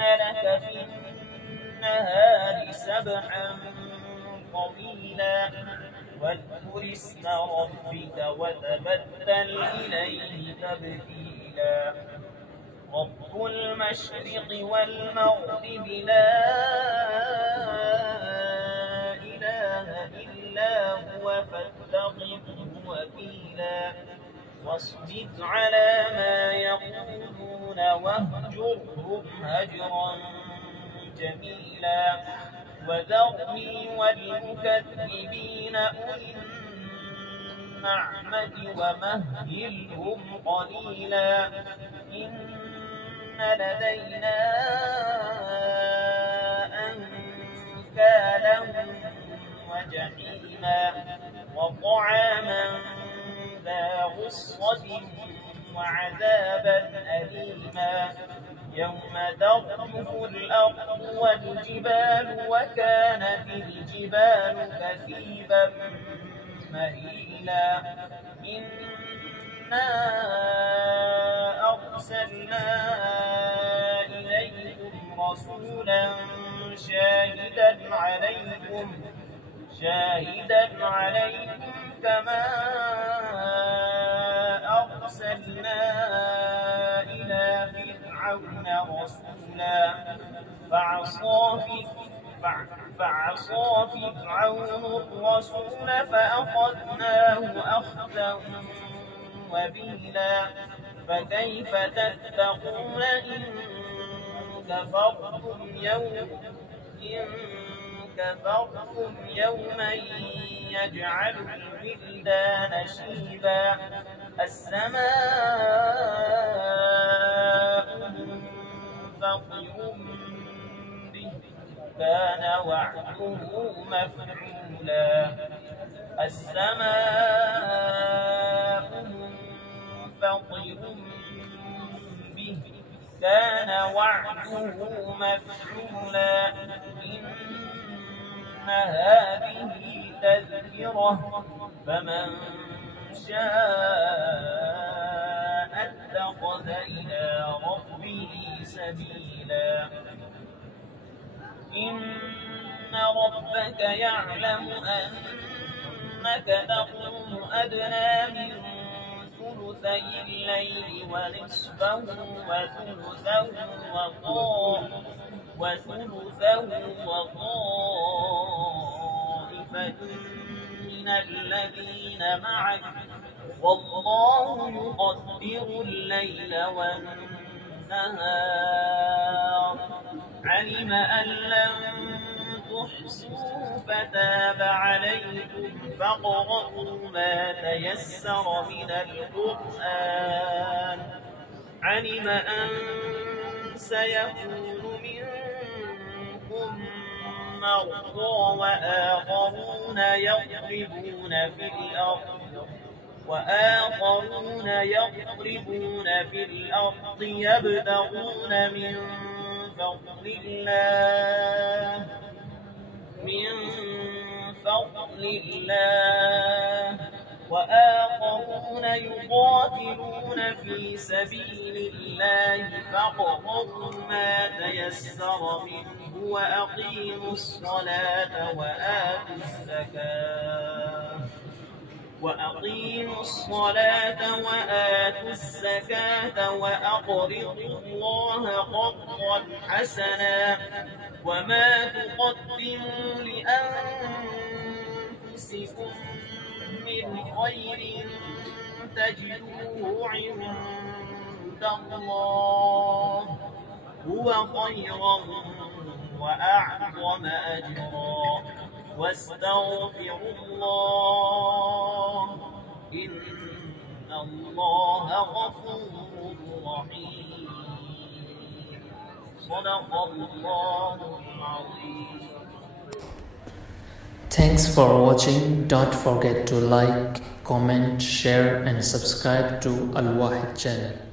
لك في النهار سبحا طويلا واذكر اسم ربك وتبتل إليه تبتيلا رب المشرق والمغرب لا إله إلا هو فاتخذه وكيلا واصبر على ما يقولون واهجرهم هجرا جميلا وذرني والمكذبين أولي النعمة ومهلهم قليلا إن لدينا أنكالا وجحيما وطعاما ذا غصة وعذابا أليما يوم ترجف الأرض والجبال وكانت الجبال كثيبا مهيلا إنا أرسلنا إليكم رسولا شاهدا عليكم كما أرسلنا إلى فرعون رسولا فعصى فرعون الرسول فأخذناه أخذا وبيلا فكيف تتقون إن كفرتم يوما يجعل الولدان شيبا السماء منفطر به كان وعده مفعولا السماء منفطر به كان وعده مفعولا إن هذه تذكرة فمن شاء اتخذ إلى ربه سبيلا إن ربك يعلم أنك تقوم أدنى من ثلثي الليل ونصفه وثلثه وطائفة من الذين معك والله يقدر الليل والنهار علم أن لن تحصوا فتاب عليكم فاقرؤوا ما تيسر من القرآن علم أن سيكون منكم مرضى وآخرون يضربون في الأرض يبتغون من فضل الله وآخرون يقاتلون في سبيل الله فاقرؤوا ما تيسر منه وأقيموا الصلاة وآتوا الزكاة وأقرضوا الله قرضا حسنا وما تقدموا لأنفسكم من خير تجدوه عند الله هو خيرا وأعظم أجرا واستغفروا الله إن الله غفور رحيم صدق الله العظيم. Thanks for watching. Don't forget to like, comment, share and subscribe to Al Wahid channel.